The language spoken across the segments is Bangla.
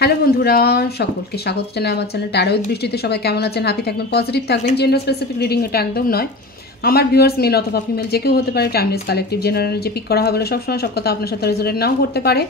হ্যালো বন্ধুরা, সকলকে স্বাগত জানাই আমার চ্যানেল ট্যারো উইথ বৃষ্টিতে। সবাই কেমন আছেন? হ্যাপি থাকবেন, পজিটিভ থাকবেন। জেন্ডার স্পেসিফিক রিডিং এটা একদম নয়। আমার ভিউয়ার্স মেল অথবা ফিমেল যে কেউ হতে পারে। টাইমলেস কালেকটিভ জেনারেল যে পিক করা হবে সবসময় সব কথা আপনার সাথে রেজোনেট নাও করতে পারে।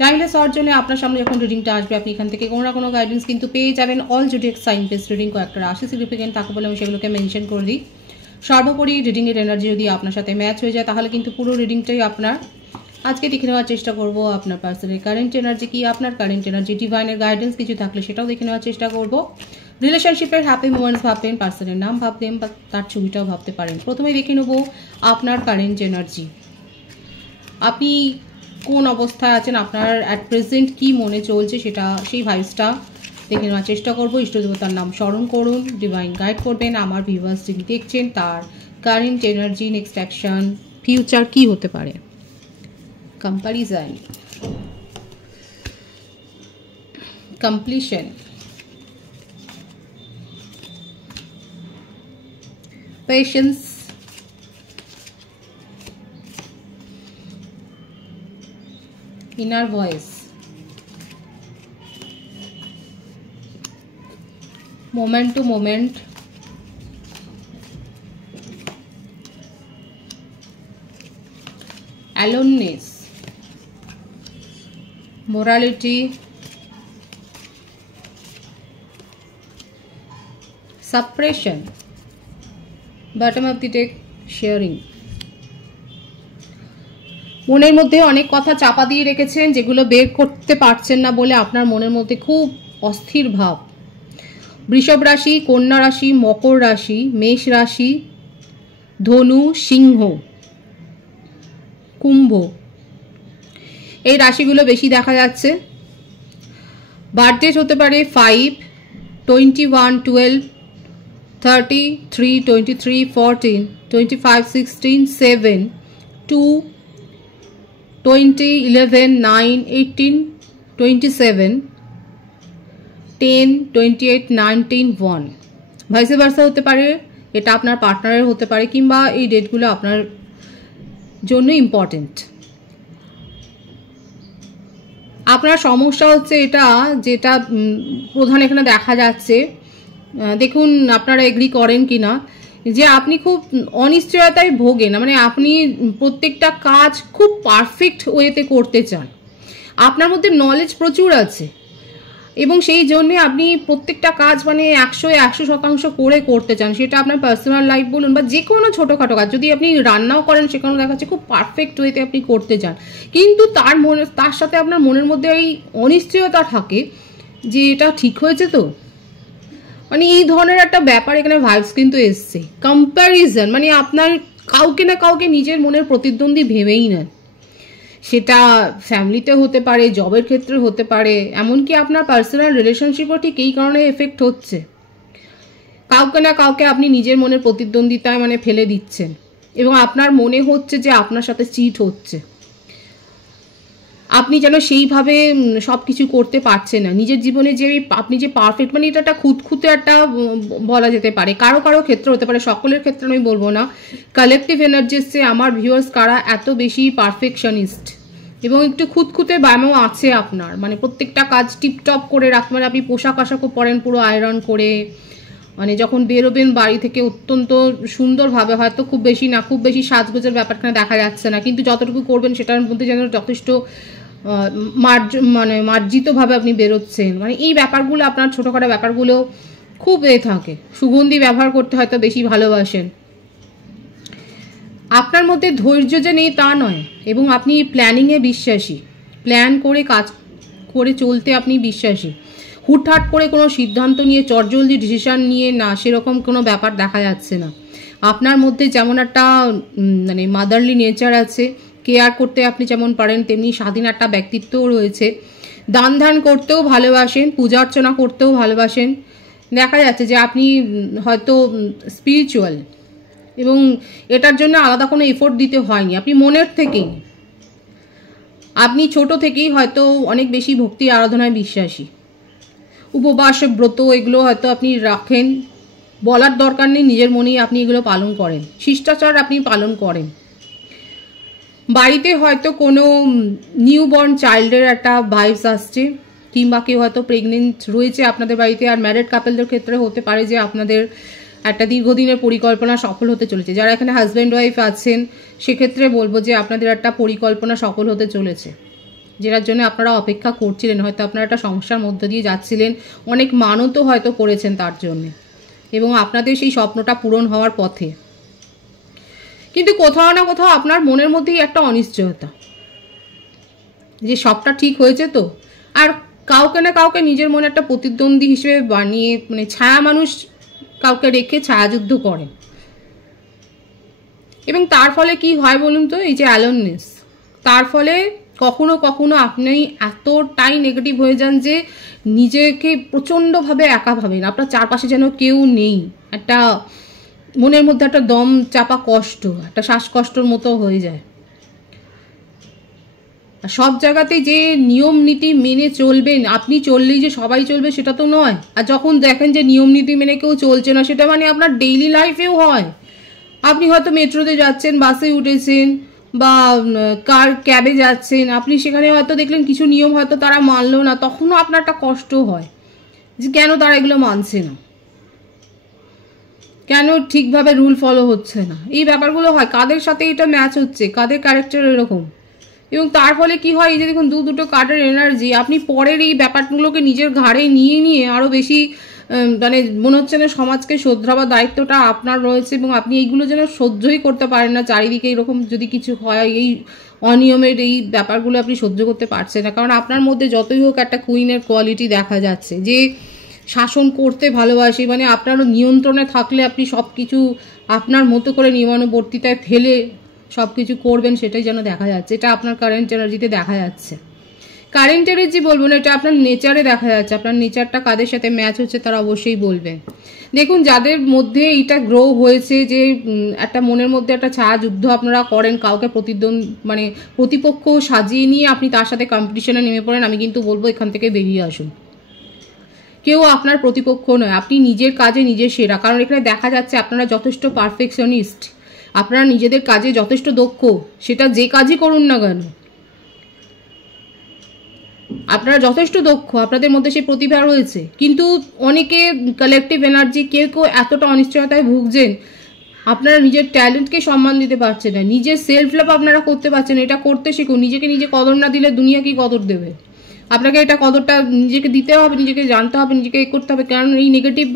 টাইমলেস হওয়ার জন্য আপনার সামনে যখন রিডিংটা আসবে আপনি এখান থেকে কোনো না কোনো গাইডেন্স কিন্তু পেয়ে যাবেন। অল জুডিক সাইন বেস রিডিং কয়েকটা রাশি সিগনিফিকেন্ট থাকে বলে আমি সেগুলোকে মেনশন করে দিই। সর্বোপরি রিডিংয়ের এনার্জি যদি আপনার সাথে ম্যাচ হয়ে যায় তাহলে কিন্তু পুরো রিডিংটাই আপনার। আজকে দেখে নেওয়ার চেষ্টা করব আপনার পার্সনের কারেন্ট এনার্জি কি, আপনার কারেন্ট এনার্জি, ডিভাইনের গাইডেন্স কিছু থাকলে সেটাও দেখে নেওয়ার চেষ্টা করব। রিলেশনশিপের হ্যাপি মোমেন্টস ভাববেন, পার্সনের নাম ভাববেন বা তার ছবিটাও ভাবতে পারেন। প্রথমে দেখে নেব আপনার কারেন্ট এনার্জি। আপনি কোন অবস্থায় আছেন, আপনার অ্যাট প্রেজেন্ট কি মনে চলছে সেটা, সেই ভাইবসটা দেখে নেওয়ার চেষ্টা করব। ইষ্ট দেবতার নাম স্মরণ করুন, ডিভাইন গাইড করবেন। আমার ভিউয়ার্স যিনি দেখছেন তার current energy, next action, future কি হতে পারে। Comparison, completion, patience, inner voice, moment to moment, aloneness, morality, suppression, bottom of the deck, sharing. মনের মধ্যে অনেক কথা চাপা দিয়ে রেখেছেন যেগুলো বের করতে পারছেন না বলে আপনার মনের মধ্যে খুব অস্থির ভাব। বৃষভ রাশি, কন্যা রাশি, মকর রাশি, মেষ রাশি, ধনু, সিংহ, কুম্ভ, এই রাশিগুলো বেশি দেখা যাচ্ছে। বার্থডেট হতে পারে 5, 21, 12, 30, 3, 23, 14, 25, 16, 7, 2, 20, 11, 9, 18, 27, 10, 28, 19, 1। ভাইসে ভার্সা হতে পারে, এটা আপনার পার্টনারের হতে পারে, কিংবা এই ডেটগুলো আপনার জন্য ইম্পর্টেন্ট। আপনার সমস্যা হচ্ছে এটা, যেটা প্রধান এখানে দেখা যাচ্ছে, দেখুন আপনারা এগ্রি করেন কি না, যে আপনি খুব অনিশ্চয়তায় ভোগেন। মানে আপনি প্রত্যেকটা কাজ খুব পারফেক্ট ওয়েতে করতে চান, আপনার মধ্যে নলেজ প্রচুর আছে এবং সেই জন্যে আপনি প্রত্যেকটা কাজ মানে 100% করে করতে চান। সেটা আপনার পার্সোনাল লাইফ বলুন বা যে কোনো ছোটোখাটো কাজ, যদি আপনি রান্নাও করেন সেখানেও দেখা যাচ্ছে খুব পারফেক্ট ওয়েতে আপনি করতে চান, কিন্তু তার সাথে আপনার মনের মধ্যে এই অনিশ্চয়তা থাকে যে এটা ঠিক হয়েছে তো। মানে এই ধরনের একটা ব্যাপার এখানে ভাইবস কিন্তু এসছে। কম্প্যারিজন, মানে আপনার কাউকে না কাউকে নিজের মনের প্রতিদ্বন্দ্বী ভেবেই নেন। সেটা ফ্যামিলিতে হতে পারে, জবের ক্ষেত্রে হতে পারে, এমনকি আপনার পার্সোনাল রিলেশনশিপও ঠিক এই কারণে এফেক্ট হচ্ছে। কাউকে না কাউকে আপনি নিজের মনের প্রতিদ্বন্দ্বিতায় মানে ফেলে দিচ্ছেন এবং আপনার মনে হচ্ছে যে আপনার সাথে চিট হচ্ছে। আপনি যেন সেইভাবে সব কিছু করতে পারছেন না নিজের জীবনে, যে আপনি যে পারফেক্ট, মানে এটা একটা খুঁতখুঁতে একটা বলা যেতে পারে। কারো কারো ক্ষেত্রে হতে পারে, সকলের ক্ষেত্রে আমি বলবো না। কালেকটিভ এনার্জিসে আমার ভিউয়ার্স কারা এত বেশি পারফেকশনিস্ট এবং একটু খুঁতখুঁতে ব্যায়ামও আছে আপনার, মানে প্রত্যেকটা কাজ টিপটপ করে রাখতে, মানে আপনি পোশাক আশাকও পরেন পুরো আয়রন করে, মানে যখন বেরোবেন বাড়ি থেকে অত্যন্ত সুন্দরভাবে, হয়তো খুব বেশি সাজগোজের ব্যাপারটা দেখা যাচ্ছে না, কিন্তু যতটুকু করবেন সেটার মধ্যে যেন যথেষ্ট মার্জিতভাবে আপনি বেরোচ্ছেন। মানে এই ব্যাপারগুলো, আপনার ছোটোখাটো ব্যাপারগুলো খুব থাকে। সুগন্ধি ব্যবহার করতে হয়তো বেশি ভালোবাসেন। আপনার মধ্যে ধৈর্য যে নেই তা নয়, এবং আপনি প্ল্যানিংয়ে বিশ্বাসী, প্ল্যান করে কাজ করে চলতে আপনি বিশ্বাসী। হুটহাট করে কোনো সিদ্ধান্ত নিয়ে চটজলদি ডিসিশন নিয়ে না, সেরকম কোনো ব্যাপার দেখা যাচ্ছে না। আপনার মধ্যে যেমন একটা মানে মাদারলি নেচার আছে, কেয়ার করতে আপনি যেমন পারেন তেমনি স্বাধীন একটা ব্যক্তিত্বও রয়েছে। দান ধ্যান করতেও ভালোবাসেন, পূজা অর্চনা করতেও ভালোবাসেন। দেখা যাচ্ছে যে আপনি হয়তো স্পিরিচুয়াল এবং এটার জন্য আলাদা কোনো এফোর্ট দিতে হয়নি, আপনি মনের থেকেই, আপনি ছোট থেকেই হয়তো অনেক বেশি ভক্তি আরাধনায় বিশ্বাসী। উপবাস ব্রত এগুলো হয়তো আপনি রাখেন, বলার দরকার নেই, নিজের মনেই আপনি এগুলো পালন করেন। শিষ্টাচার আপনি পালন করেন। বাড়িতে হয়তো কোনো নিউবর্ন চাইল্ডের একটা ভাইবস আসছে, কিংবা কেউ হয়তো প্রেগনেন্ট রয়েছে আপনাদের বাড়িতে। আর ম্যারিড কাপলদের ক্ষেত্রে হতে পারে যে আপনাদের একটা দীর্ঘদিনের পরিকল্পনা সফল হতে চলেছে। যারা এখানে হাজব্যান্ড ওয়াইফ আছেন সেক্ষেত্রে বলবো যে আপনাদের একটা পরিকল্পনা সফল হতে চলেছে, যেটার জন্য আপনারা অপেক্ষা করছিলেন। হয়তো আপনারা একটা সমস্যার মধ্য দিয়ে যাচ্ছিলেন, অনেক মানতও হয়তো করেছেন তার জন্যে, এবং আপনাদের সেই স্বপ্নটা পূরণ হওয়ার পথে। কিন্তু কোথাও না কোথাও আপনার মনের মধ্যেই একটা অনিশ্চয়তা যে সবটা ঠিক হয়েছে তো। আর কাউকে না কাউকে নিজের মনে একটা প্রতিদ্বন্দ্বী হিসেবে বানিয়ে, মানে ছায়া মানুষ কাউকে রেখে ছায়াযুদ্ধ করে, এবং তার ফলে কি হয় বলুন তো, এই যে অ্যালোননেস, তার ফলে কখনো কখনো আপনি এতটাই নেগেটিভ হয়ে যান যে নিজেকে প্রচণ্ডভাবে একা ভাবেন, আপনার চারপাশে যেন কেউ নেই। একটা মনের মধ্যে একটা দম চাপা কষ্ট, একটা শ্বাসকষ্টর মতো হয়ে যায়। সব জায়গাতে যে নিয়ম নীতি মেনে চলবেন, আপনি চললেই যে সবাই চলবে সেটা তো নয়। আর যখন দেখেন যে নিয়ম নীতি মেনে কেউ চলছে না, সেটা মানে আপনার ডেইলি লাইফেও হয়। আপনি হয়তো মেট্রোতে যাচ্ছেন, বাসে উঠেছেন বা ক্যাবে যাচ্ছেন, আপনি সেখানে হয়তো দেখলেন কিছু নিয়ম হয়তো তারা মানলো না, তখনও আপনার একটা কষ্ট হয় যে কেন তারা এগুলো মানছে না, কেন ঠিকভাবে রুল ফলো হচ্ছে না। এই ব্যাপারগুলো হয়, কাদের সাথে এটা ম্যাচ হচ্ছে, কাদের ক্যারেক্টার এরকম। এবং তার ফলে কি হয়, এই যে দেখুন দুটো কার্ডের এনার্জি, আপনি পরের এই ব্যাপারগুলোকে নিজের ঘাড়ে নিয়ে নিয়ে আরও বেশি মানে মনে হচ্ছে না সমাজকে শোধরাবার দায়িত্বটা আপনার রয়েছে, এবং আপনি এইগুলো যেন সহ্যই করতে পারেন না। চারিদিকে এরকম যদি কিছু হয়, এই অনিয়মের এই ব্যাপারগুলো আপনি সহ্য করতে পারছেন না, কারণ আপনার মধ্যে যতই হোক একটা কুইনের কোয়ালিটি দেখা যাচ্ছে, যে শাসন করতে ভালোবাসে, মানে আপনারও নিয়ন্ত্রণে থাকলে আপনি সব কিছু আপনার মতো করে নিয়মানুবর্তিতায় ফেলে সব কিছু করবেন, সেটাই যেন দেখা যাচ্ছে। এটা আপনার কারেন্ট এনার্জিতে দেখা যাচ্ছে। কারেন্ট এনার্জি বলবো না, এটা আপনার নেচারে দেখা যাচ্ছে। আপনার নেচারটা কাদের সাথে ম্যাচ হচ্ছে তারা অবশ্যই বলবেন। দেখুন, যাদের মধ্যে এইটা গ্রো হয়েছে যে একটা মনের মধ্যে একটা ছায়া যুদ্ধ আপনারা করেন, কাউকে মানে প্রতিপক্ষ সাজিয়ে নিয়ে আপনি তার সাথে কম্পিটিশনে নেমে পড়েন, আমি কিন্তু বলবো এখান থেকে বেরিয়ে আসুন। কেউ আপনার প্রতিপক্ষ নয়, আপনি নিজের কাজে নিজের সেরা। কারণ এখানে দেখা যাচ্ছে আপনারা যথেষ্ট পারফেকশনিস্ট, আপনারা নিজেদের কাজে যথেষ্ট দক্ষ, সেটা যে কাজই করুন না কেন আপনারা যথেষ্ট দক্ষ, আপনাদের মধ্যে সেই প্রতিভা রয়েছে। কিন্তু অনেকে কালেকটিভ এনার্জি, কেউ কেউ এতটা অনিশ্চয়তায় ভুগছেন, আপনারা নিজের ট্যালেন্টকে সম্মান দিতে পারছেন না, নিজের সেলফ লাভ আপনারা করতে পারছেন। এটা করতে শিখুন। নিজেকে নিজে কদর না দিলে দুনিয়া কি কদর দেবে? আপনাকে এটা কদরটা নিজেকে দিতে হবে, নিজেকে জানতে হবে, নিজেকে করতে হবে। কারণ এই নেগেটিভ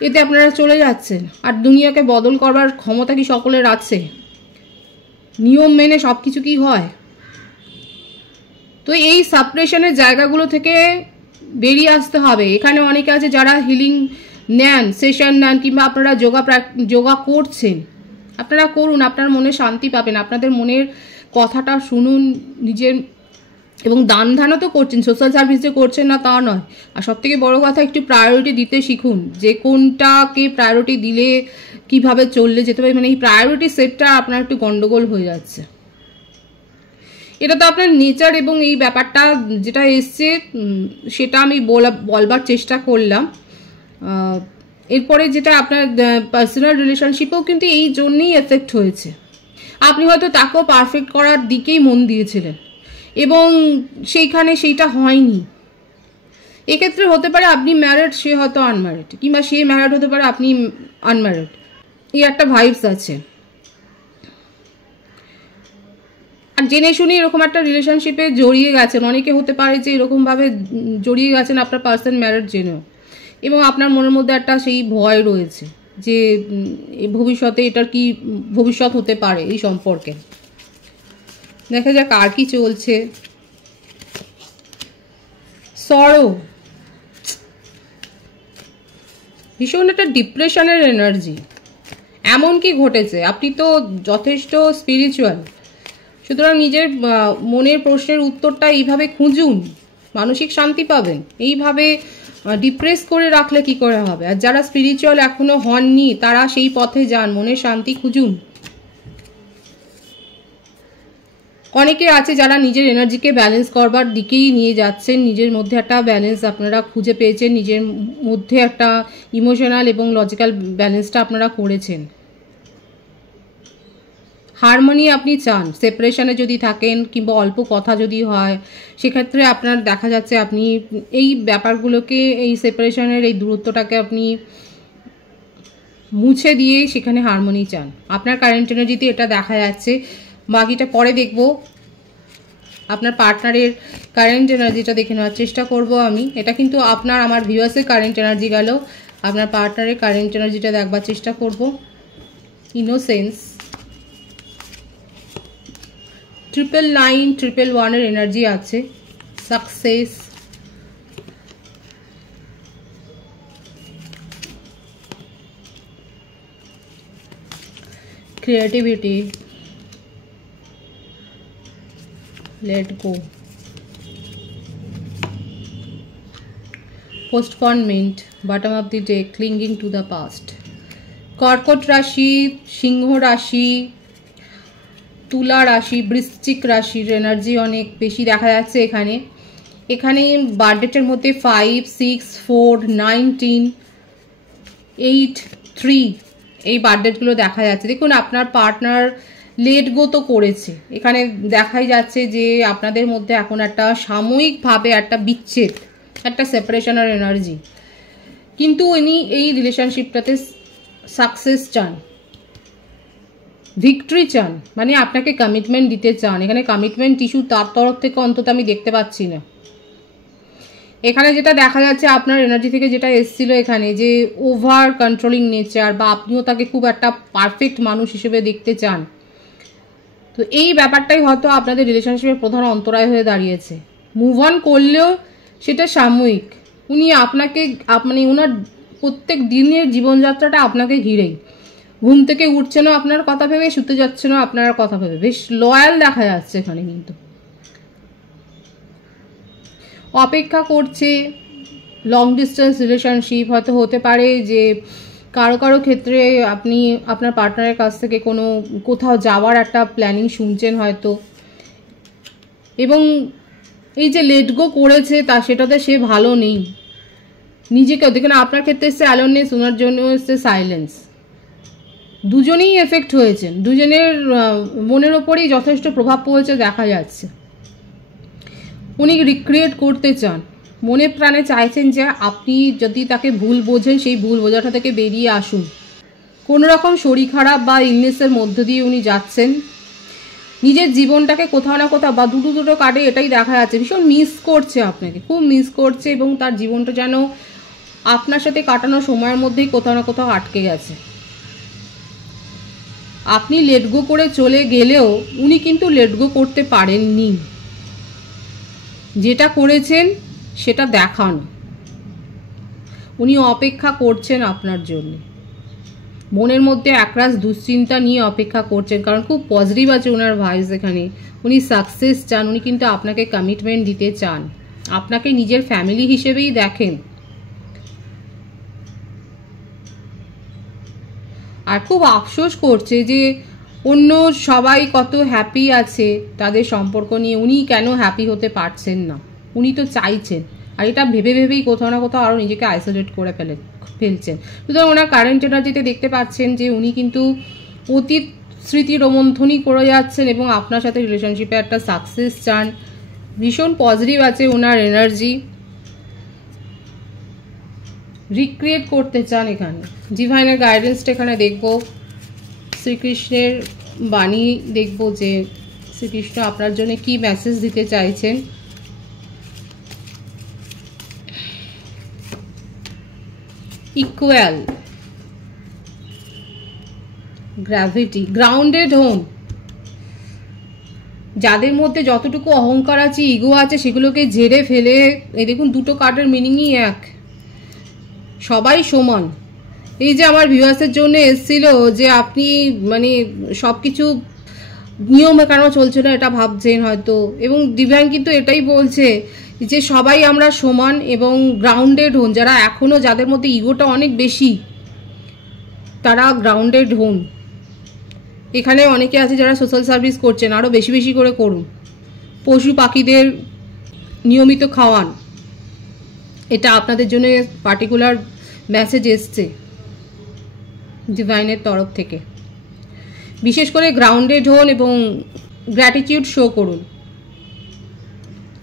এতে আপনারা চলে যাচ্ছেন। আর দুনিয়াকে বদল করবার ক্ষমতা কি সকলের আছে? নিয়ম মেনে সব কিছু কি হয়? তো এই সাপ্রেশনের জায়গাগুলো থেকে বেরিয়ে আসতে হবে। এখানে অনেকে আছে যারা হিলিং নেন, সেশন নেন, কিংবা আপনারা যোগা করছেন, আপনারা করুন, আপনার মনে শান্তি পাবেন। আপনাদের মনের কথাটা শুনুন নিজের, এবং দান ধ্যানও তো করছেন, সোশ্যাল সার্ভিস যে করছেন না তা নয়। আর সব থেকে বড়ো কথা, একটু প্রায়োরিটি দিতে শিখুন, যে কোনটাকে প্রায়োরিটি দিলে কিভাবে চললে যেতে পারে। মানে এই প্রায়োরিটি সেটটা আপনার একটু গন্ডগোল হয়ে যাচ্ছে। এটা তো আপনার নেচার, এবং এই ব্যাপারটা যেটা এসছে সেটা আমি বলবার চেষ্টা করলাম। এরপরে যেটা আপনার পার্সোনাল রিলেশনশিপেও কিন্তু এই জন্যই এফেক্ট হয়েছে। আপনি হয়তো তাকেও পারফেক্ট করার দিকেই মন দিয়েছিলেন, এবং সেইটা হয়নি। এক্ষেত্রে হতে পারে আপনি ম্যারিড, সে হয়তো আনম্যারিড, কিংবা সে ম্যারিড হতে পারে, আপনি আনম্যারিড। এই একটা ভাইবস আছে। আর জেনে শুনে এরকম একটা রিলেশনশিপে জড়িয়ে গেছেন, অনেকে হতে পারে যে এরকমভাবে জড়িয়ে গেছেন আপনার পার্সন ম্যারিড জেনেও, এবং আপনার মনের মধ্যে একটা সেই ভয় রয়েছে যে ভবিষ্যতে এটার কি ভবিষ্যৎ হতে পারে এই সম্পর্কে। দেখা যাক আর কি চলছে। সরো, ভীষণ একটা ডিপ্রেশনের এনার্জি। এমন কি ঘটেছে? আপনি তো যথেষ্ট স্পিরিচুয়াল, সুতরাং নিজের মনের প্রশ্নের উত্তরটা এইভাবে খুঁজুন, মানসিক শান্তি পাবেন। এইভাবে ডিপ্রেস করে রাখলে কি করে হবে? আর যারা স্পিরিচুয়াল এখনো হননি তারা সেই পথে যান, মনের শান্তি খুঁজুন। অনেকে আছে যারা নিজের এনার্জিকে ব্যালেন্স করবার দিকেই নিয়ে যাচ্ছেন, নিজের মধ্যে একটা ব্যালেন্স আপনারা খুঁজে পেয়েছেন, নিজের মধ্যে একটা ইমোশনাল এবং লজিক্যাল ব্যালেন্সটা আপনারা করেছেন। হারমোনি আপনি চান, সেপারেশনে যদি থাকেন কিংবা অল্প কথা যদি হয় সেক্ষেত্রে আপনার দেখা যাচ্ছে আপনি এই ব্যাপারগুলোকে, এই সেপারেশনের এই দূরত্বটাকে আপনি মুছে দিয়ে সেখানে হারমোনি চান। আপনার কারেন্ট এনার্জিতে এটা দেখা যাচ্ছে। বাকিটা পরে দেখব। আপনার পার্টনারের কারেন্ট এনার্জিটা দেখে নেওয়ার চেষ্টা করব আমি। এটা কিন্তু আপনার আমার ভিউয়ার্সের কারেন্ট এনার্জি গেল, আপনার পার্টনারের কারেন্ট এনার্জিটা দেখবার চেষ্টা করব। ইনোসেন্স, 999, 111 এর এনার্জি আছে। Success, creativity, let go, postponement, bottom of the deck, clinging to the past। কর্কট রাশি, সিংহ রাশি, তুলা রাশি, বৃশ্চিক রাশির এনার্জি অনেক বেশি দেখা যাচ্ছে এখানে। এখানে বার্থডেটের মধ্যে 5, 6, 4, 19, 8, 3 এই বার্থডেটগুলো দেখা যাচ্ছে। দেখুন আপনার পার্টনার লেট গো তো করেছে, এখানে দেখাই যাচ্ছে যে আপনাদের মধ্যে এখন একটা সাময়িকভাবে একটা বিচ্ছেদ, একটা সেপারেশনের এনার্জি, কিন্তু উনি এই রিলেশনশিপটাতে সাকসেস চান, ভিক্টরি চান, মানে আপনাকে কমিটমেন্ট দিতে চান। এখানে কমিটমেন্ট ইস্যু তার তরফ থেকে অন্তত আমি দেখতে পাচ্ছি না। এখানে যেটা দেখা যাচ্ছে আপনার এনার্জি থেকে যেটা এসেছিল এখানে, যে ওভার কন্ট্রোলিং নেচার, বা আপনিও তাকে খুব একটা পারফেক্ট মানুষ হিসেবে দেখতে চান। তো এই ব্যাপারটাই হয়তো আপনাদের রিলেশনশিপের প্রধান অন্তরায় হয়ে দাঁড়িয়েছে। মুভ অন করলেও সেটা সাময়িক। উনি আপনাকে, মানে ওনার প্রত্যেক দিনের জীবনযাত্রাটা আপনাকে ঘিরেই। ঘুম থেকে উঠছেনও আপনার কথা ভেবে, শুতে যাচ্ছেনও আপনার কথা ভেবে। বেশ লয়াল দেখা যাচ্ছে এখানে, কিন্তু অপেক্ষা করছে। লং ডিস্টেন্স রিলেশনশিপ হয়তো হতে পারে, যে কারো কারো ক্ষেত্রে আপনি আপনার পার্টনারের কাছ থেকে কোথাও যাওয়ার একটা প্ল্যানিং শুনছেন হয়তো, এবং এই যে লেট গো করেছে তা সেটাতে সে ভালো নেই নিজেকে। দেখুন আপনার ক্ষেত্রে এসছে অ্যালোননেস, ওনার জন্য এসছে সাইলেন্স। দুজনেই এফেক্ট হয়েছেন, দুজনের মনের ওপরেই যথেষ্ট প্রভাব পড়েছে দেখা যাচ্ছে। উনি রিক্রিয়েট করতে চান, মনে প্রাণে চাইছেন যে আপনি যদি তাকে ভুল বোঝেন সেই ভুল বোঝাটা থেকে বেরিয়ে আসুন। কোনো রকম শরীর খারাপ বা ইলনেসের মধ্য দিয়ে উনি যাচ্ছেন। নিজের জীবনটাকে কোথাও না কোথাও বা দুটো কাটে, এটাই দেখা যাচ্ছে। ভীষণ মিস করছে আপনাকে, খুব মিস করছে, এবং তার জীবনটা যেন আপনার সাথে কাটানো সময়ের মধ্যেই কোথাও না কোথাও আটকে গেছে। আপনি লেট গো করে চলে গেলেও উনি কিন্তু লেট গো করতে পারেননি। যেটা করেছেন সেটা দেখান। উনি অপেক্ষা করছেন আপনার জন্য, মনের মধ্যে একরাশ দুশ্চিন্তা নিয়ে অপেক্ষা করছেন, কারণ খুব পজিটিভ আছে ওনার ভাইস এখানে। উনি সাকসেস চান, উনি কিন্তু আপনাকে কমিটমেন্ট দিতে চান, আপনাকে নিজের ফ্যামিলি হিসেবেই দেখেন। আর খুব আফসোস করছে যে অন্য সবাই কত হ্যাপি আছে তাদের সম্পর্ক নিয়ে, উনি কেন হ্যাপি হতে পারছেন না। উনি তো চাইছেন, আর এটা ভেবে ভেবেই কোথাও না কোথাও আরও নিজেকে আইসোলেট করে ফেলছেন। সুতরাং ওনার কারেন্ট এনার্জিতে দেখতে পাচ্ছেন যে উনি কিন্তু অতীত স্মৃতি রোমন্থনী করে যাচ্ছেন এবং আপনার সাথে রিলেশনশিপে একটা সাকসেস চান। ভীষণ পজিটিভ আছে ওনার এনার্জি, রিক্রিয়েট করতে চান। এখানে ডিভাইনের গাইডেন্সটা এখানে দেখব, শ্রীকৃষ্ণের বাণী দেখব যে শ্রীকৃষ্ণ আপনার জন্য কি মেসেজ দিতে চাইছেন। ইকুয়াল, গ্র্যাভিটি, গ্রাউন্ডেড হোন। যাদের মধ্যে যতটুকু অহংকার আছে, ইগো আছে, সেগুলোকে ঝেড়ে ফেলে, এই দেখুন দুটো কার্ডের মিনিংই এক, সবাই সমান। এই যে আমার ভিউয়ার্সের জন্য এসেছিল যে আপনি মানে সব কিছু নিয়মে কেন চলছে না এটা ভাবছেন হয়তো, এবং ডিভাইন কিন্তু এটাই বলছে যে সবাই আমরা সমান এবং গ্রাউন্ডেড হন। যারা এখনও, যাদের মধ্যে ইগোটা অনেক বেশি, তারা গ্রাউন্ডেড হন। এখানে অনেকে আছে যারা সোশ্যাল সার্ভিস করছেন, আরও বেশি বেশি করে করুন। পশু পাখিদের নিয়মিত খাওয়ান, এটা আপনাদের জন্য পার্টিকুলার মেসেজ এসছে ডিভাইনের তরফ থেকে। বিশেষ করে গ্রাউন্ডেড হন এবং গ্র্যাটিটিউড শো করুন,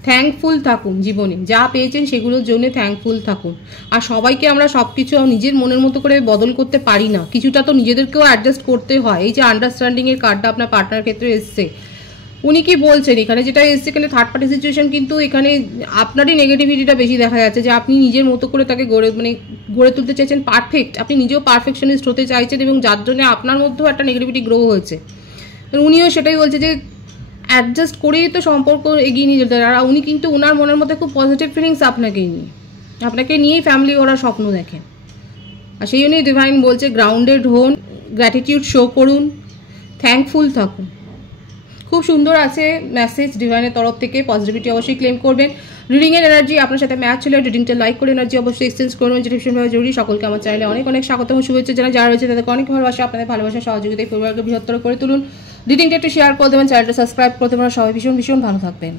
থ্যাঙ্কফুল থাকুন, জীবনে যা পেয়েছেন সেগুলোর জন্য থ্যাঙ্কফুল থাকুন। আর সবাইকে আমরা সব কিছু নিজের মনের মতো করে বদল করতে পারি না, কিছুটা তো নিজেদেরকেও অ্যাডজাস্ট করতে হয়। এই যে আন্ডারস্ট্যান্ডিংয়ের কার্ডটা আপনার পার্টনার ক্ষেত্রে এসছে, উনি কি বলছেন এখানে যেটা এসছে, এখানে থার্ড পার্টি সিচুয়েশন, কিন্তু এখানে আপনারই নেগেটিভিটিটা বেশি দেখা যাচ্ছে, যে আপনি নিজের মতো করে তাকে গড়ে তুলতে চাইছেন পারফেক্ট, আপনি নিজেও পারফেকশনিস্ট হতে চাইছেন, এবং যার জন্য আপনার মধ্যেও একটা নেগেটিভিটি গ্রো হয়েছে। উনিও সেটাই বলছে যে অ্যাডজাস্ট করেই তো সম্পর্ক এগিয়ে নিয়ে যেতে, আর উনি কিন্তু ওনার মনের মধ্যে খুব পজিটিভ ফিলিংস আপনাকে নিয়েই ফ্যামিলি ওরা স্বপ্ন দেখেন। আর সেই জন্যই ডিভাইন বলছে গ্রাউন্ডেড হন, গ্র্যাটিটিউড শো করুন, থ্যাঙ্কফুল থাকুন। খুব সুন্দর আছে মেসেজ ডিভাইনের তরফ থেকে, পজিটিভিটি অবশ্যই ক্লেম করবেন। রিডিংয়ের এনার্জি আপনার সাথে ম্যাচ হলে রিডিংটা লাইক করে এনার্জি অবশ্যই এক্সচেঞ্জ করবেন, যেটা ভীষণভাবে জরুরি। সকলকে আমার চ্যানেলে অনেক অনেক স্বাগত ও শুভেচ্ছা। যারা রয়েছে তাদেরকে অনেক ভালোবাসা, আপনাদের ভালোবাসা সহযোগিতায় পরিবারকে বৃহত্তর করে তুলুন। রিডিংটা একটু শেয়ার করে দেবেন, চ্যানেলটা সাবস্ক্রাইব করতে পারেন। সবাই ভীষণ ভীষণ ভালো থাকবেন।